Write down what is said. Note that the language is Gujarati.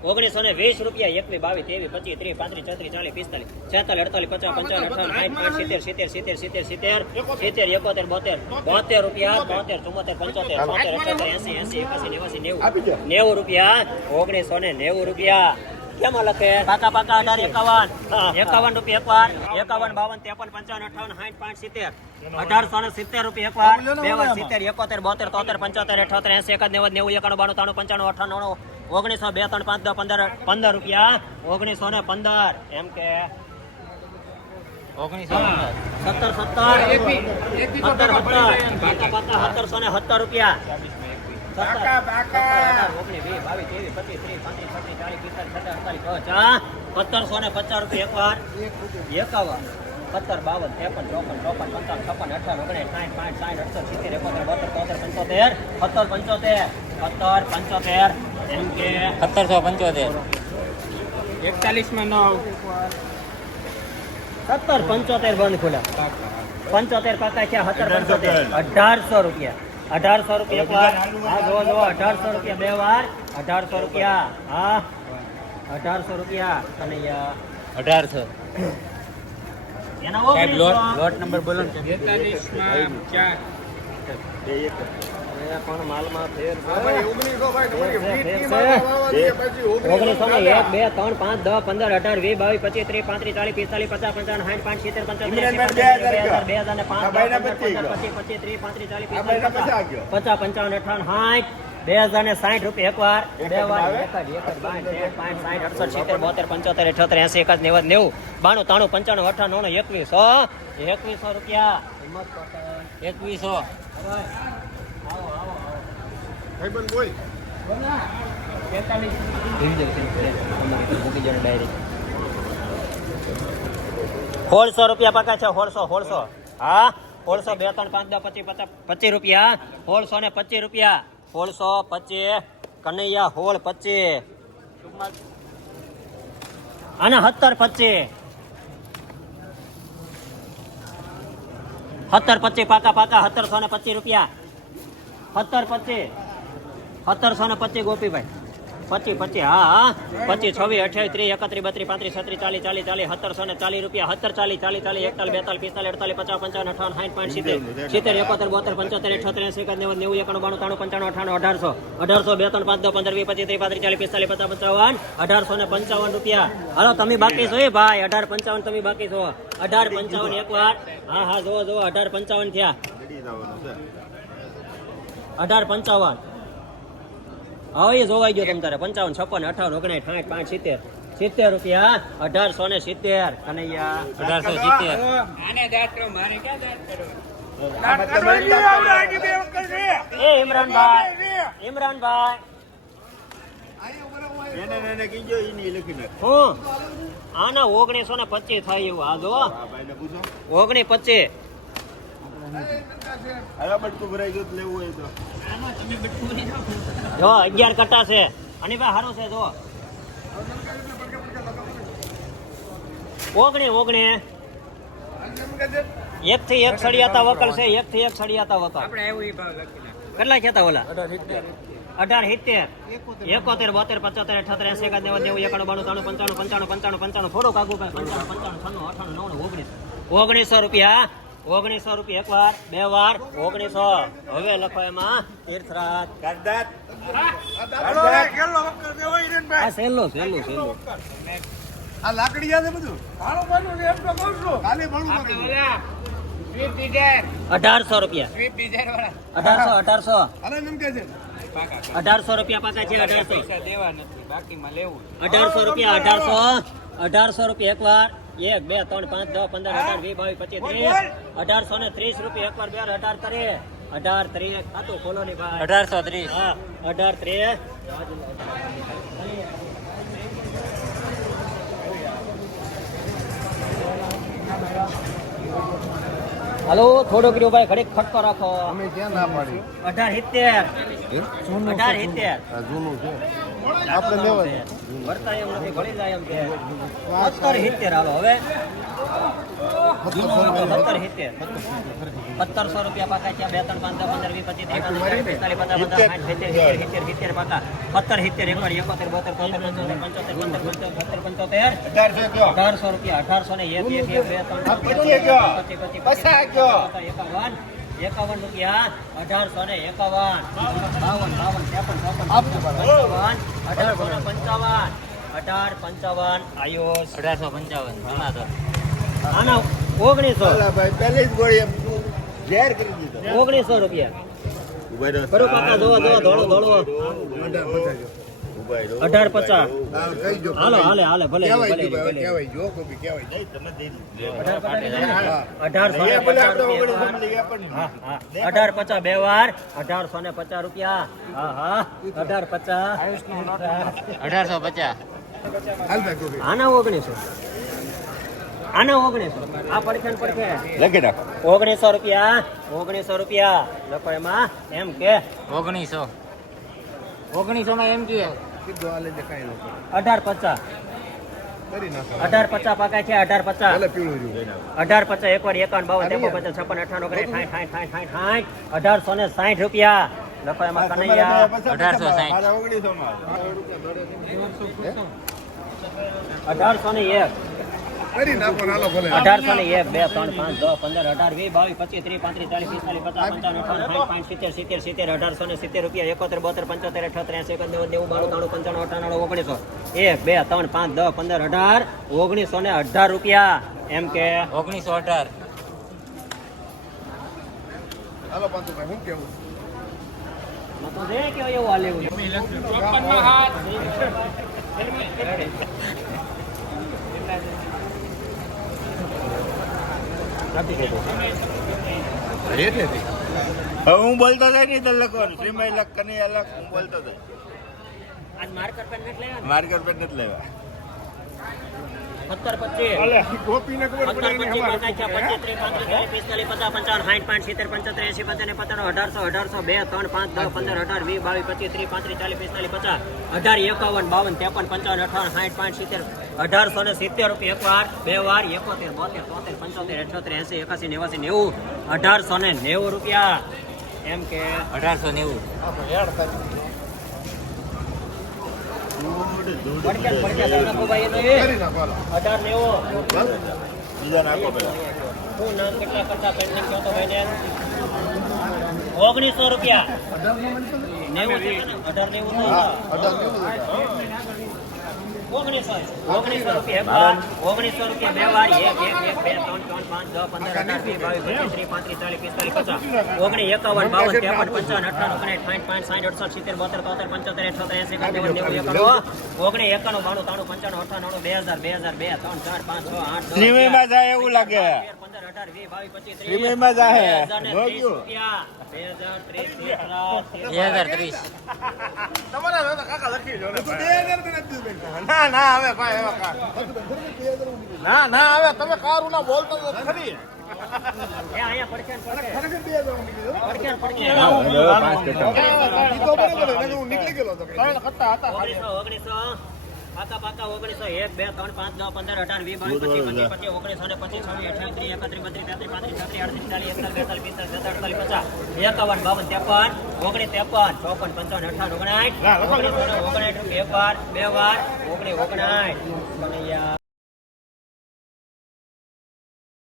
રૂપિયા 21, 22, 23, 25, 30, 35, 36, 40, 45, 46, 47, 50, 55, 60, 70, 70, 70, રૂપિયા 72, 74, 75, 80, 90 રૂપિયા 1990 રૂપિયા. કેમ લખે પાકા 18, 51 રૂપિયા એકવાર 51, 52, 53, 55, 58, 60, 1870 રૂપિયા એકવાર બે વાર 70, 71, 72, 73, 74, 75, 81, 90, 91, 92, 93, 95, 98, 1900, 2, 3, 5, 10, 15, 15 રૂપિયા 1915 એમ કે 1770 રૂપિયા 1750 રૂપિયા એકવાર 51, 52, 53, 54, 55, 58, 59, 60, 71, 72, 73, 74, 75, 78, 79, 80, 75, એમ કે 1775 41 માં 9 1775 બંધ ખુલ્લા 75 કાકા છે 1800 રૂપિયા 1800 રૂપિયા એકવાર હા જો 1800 રૂપિયા બે વાર 1800 રૂપિયા હા 1800 રૂપિયા કનૈયા 1800 એના લોટ નંબર બોલો ને 42 માં 4 પણ માલમાં ફેર 1900 ભાઈ 1, 2, 3, 5, 10, 15, 18, 20, 22, 25, 30, 35, 40, 50, 55, 60, 70, 75, 80, 85, 90, 2050, 55, 58, 60 રૂપિયા એકવાર બે વાર 61, 62, 63, 65, 76, 77, 78, 90, 91, 92, 93, 95, 98, 99, 2100 રૂપિયા 2100 ભાઈબંધ બોલ 1600 રૂપિયા પાકા છે 1600 હા 1600 2, 3, 5, 10, 25 રૂપિયા 1625 રૂપિયા 1625 કનૈયા 1625 અને 1725 પાકા 1725 રૂપિયા 1725 ગોપીભાઈ 25 હા 25, 26, 28, 30, 31, 32, 33, 40, 40, 40 રૂપિયા 1740, 40, 40, 41, 42, 45, 58, 60, 70, 71, 72, 75, 80, 90, 91, 92, 93, 55, 1800, 2, 3, 5, 10, 15, 20, 25, 30, 35, 45, 55, રૂપિયા હાલો તમે બાકી છો એ ભાઈ 1855 તમે બાકી છો 1855 એકવાર હા જો 1855 થયા 1855 હવે જોવાઈ ગયો તમ તારે 55, 56, 58, 59, 60, 65, 70 રૂપિયા 1870 કનૈયા 1870 આને દાંત કરો મારે ક્યાં દાંત કરો એ ઇમરાનભાઈ એને કીજો ઈની લખી નાખ હું આના 1925 થાય એવું આ જો 1925 આયા બટકું ભરાઈ ગયું લેવું હોય તો આમાં તમે બટકું નહીં નાખો જો 11 કટા છે અને ભાઈ હારો છે જો 19 એક થી એક સળિયાતા વકલ છે એક થી એક સળિયાતા વકલ આપણે એવું ઈ ભાવ લખી નાખ કેટલા કહેતા ઓલા 1870 71, 72, 75, 78, 80, 91, 92, 93, 95, 95, 95, થોડુંક આગું 55, 56, 97, 98, 1900 રૂપિયા 1900 રૂપિયા એકવાર બે વાર 1900 હવે લખો એમાં તીર્થરાજ કરદાત આ સેલો આ લાકડી છે બધું ભાડો ભાડો એમ તો કહું છું ખાલી ભણું નથી 1800 રૂપિયા 1800 અરે એમ કે છે 1800 રૂપિયા પાકા છે 1800 દેવા નથી બાકીમાં લેવું 1800 રૂપિયા 1800 રૂપિયા એકવાર 1, 2, 3, 5, 10, 15, 18, 20, 22, 25, 30 1830 રૂપિયા એકવાર બે 18 ખાતું ખોલો ની ભાઈ 1830 હા 1830 1830 હાલો થોડો કર્યો ભાઈ ઘડીક ખટકો રાખો અમે ક્યાં ના પાડી 1870 1870 આ જૂનું છે આપણે લેવા છે. વર્તા એમ નથી ભળી જાય એમ કે 1770 હાલો હવે 1770 1700 રૂપિયા પાકા છે 2 3 5 10 15 20 25 30 45 50 પાકા 1770 એકવાર 71 72 73 75 1800 રૂપિયા 1800 ને 1 1 2 3 51 રૂપિયા 1800 ને 51 1855 આયુષ 1855 આના 1900 ભાઈ પહેલી જ ગોળી એમ ઝેર કરી દીધો 1900 રૂપિયા ઉભા રહો કરો કાકા ધોળો 1850 કહી જો હાલો હાલે ભલે કહેવાય ભલે જો કહેવાય જો કોઈ કહેવાય નહીં તમે દે દીધું 1850 બે વાર 1850 રૂપિયા હા 1850 હાલ ભાઈ ગોપી આના 1900 આ પડખે ને પડખે લખી નાખો 1900 રૂપિયા લખો એમાં એમ કે 1900 માં એમ કે કીધું હાલે દેખાય નો 1850 કરી નાખો 1850 પાકા છે 1850 હાલે પીળું રહ્યું 1850 એકવાર 51 52 53 56 1860 રૂપિયા લખો એમાં કનૈયા 1860 1801 કરી નાખો હાલો ભલે 1801 2 3 5 10 15 18 20 22 25 30 35 40 45 50 55 60 70 રૂપિયા 71 72 75 78 80 91 92 93 95 96 97 1 2 3 5 10 15 18 1918 રૂપિયા એમ કે 1918 હાલો પાંચુ ભાઈ હું કેવું તો દે કે એવું આ લેવું હું બોલતો જાય નહીં તો લખવાનું શ્રીમાઈ લખ કનૈયા લખ હું બોલતો જાય આજ માર્કર પેન નથી લેવા માર્કર પેન નથી લેવા 17 25 ગોપીને ખબર પડે ને 25 55 60 70 85 18 2 3 5 10 15 18 20 22 25 30 35 40 45 50 18 51 52 53 55 60 1870 રૂપિયા એકવાર બે વાર 71 72 73 75 78 80 81 89 1890 રૂપિયા એમ કે 1890 પડક્યા ભાઈ એનો એ કરી નાખો હાલો 1890 બીજા નાખો પેલા શું નામ કેટલા કરતા પેન્શન કહો તો ભાઈને 1900 રૂપિયા 1900 રૂપિયા 1900 રૂપિયા બે વાર 1 1 2 3 4 5 10 15 18 20 25 30 35 40 શ્રીમાઈમાં જાય એવું લાગે શ્રીમાઈમાં જાય 2030 તમારા કાકા લખી જો ના ના હવે ભાઈ હવે ના ના હવે તમે કારું ના બોલતો તો ખરી નીકળી ગયેલો હતા પાકા 1900 1 2 3 5 10 15 18 20 22 25 એક વાર બે વાર 19 19